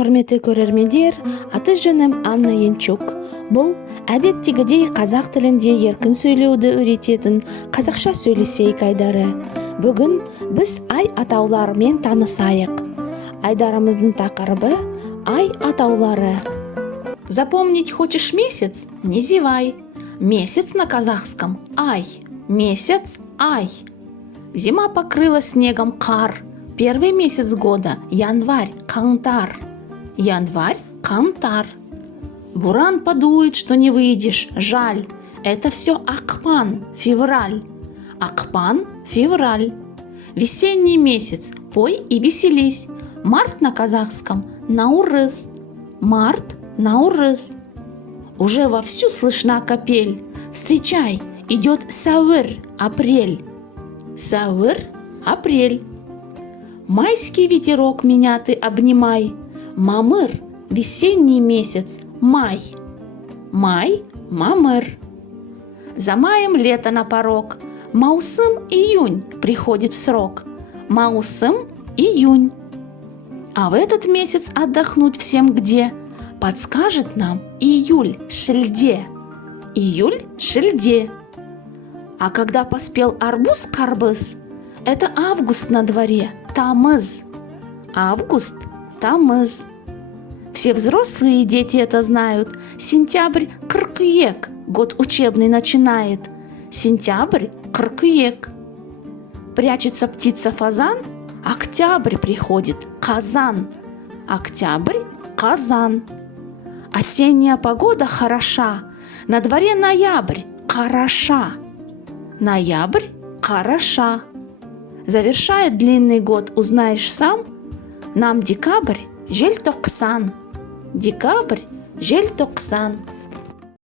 Құрметті көрермендер, аты жөнім Анна Янчук. Бұл әдеттегідей қазақ тілінде еркін сөйлеуді үйрететін қазақша сөйлесейік айдары. Бүгін біз ай атауларымен танысайық. Айдарымыздың тақырыбы ай атаулары. Запомнить хочешь месяц? Не зевай. Месяц на казахском – ай. Месяц – ай. Зима покрыла снегом қар. Первый месяц года – январь, қаңтар. Январь, қаңтар. Буран подует, что не выйдешь, жаль. Это все ақпан, февраль. Ақпан, февраль. Весенний месяц, пой и веселись. Март на казахском – наурыз. Март, наурыз. Уже вовсю слышна капель. Встречай, идет сәуір, апрель. Сәуір, апрель. Майский ветерок меня ты обнимай. Мамыр, весенний месяц, май. Май, мамыр. За маем лето на порог. Маусым, июнь приходит в срок. Маусым, июнь. А в этот месяц отдохнуть всем где? Подскажет нам июль, шельде. Июль, шельде. А когда поспел арбуз, карбыз, это август на дворе, тамыз. Август, тамыз. Все взрослые и дети это знают. Сентябрь, кыркүйек, год учебный начинает. Сентябрь, кыркүйек. Прячется птица фазан, октябрь приходит, казан. Октябрь, казан. Осенняя погода хороша, на дворе ноябрь, хороша. Ноябрь, хороша. Завершает длинный год, узнаешь сам, нам декабрь, желтоқсан. Декабрь, желтоқсан.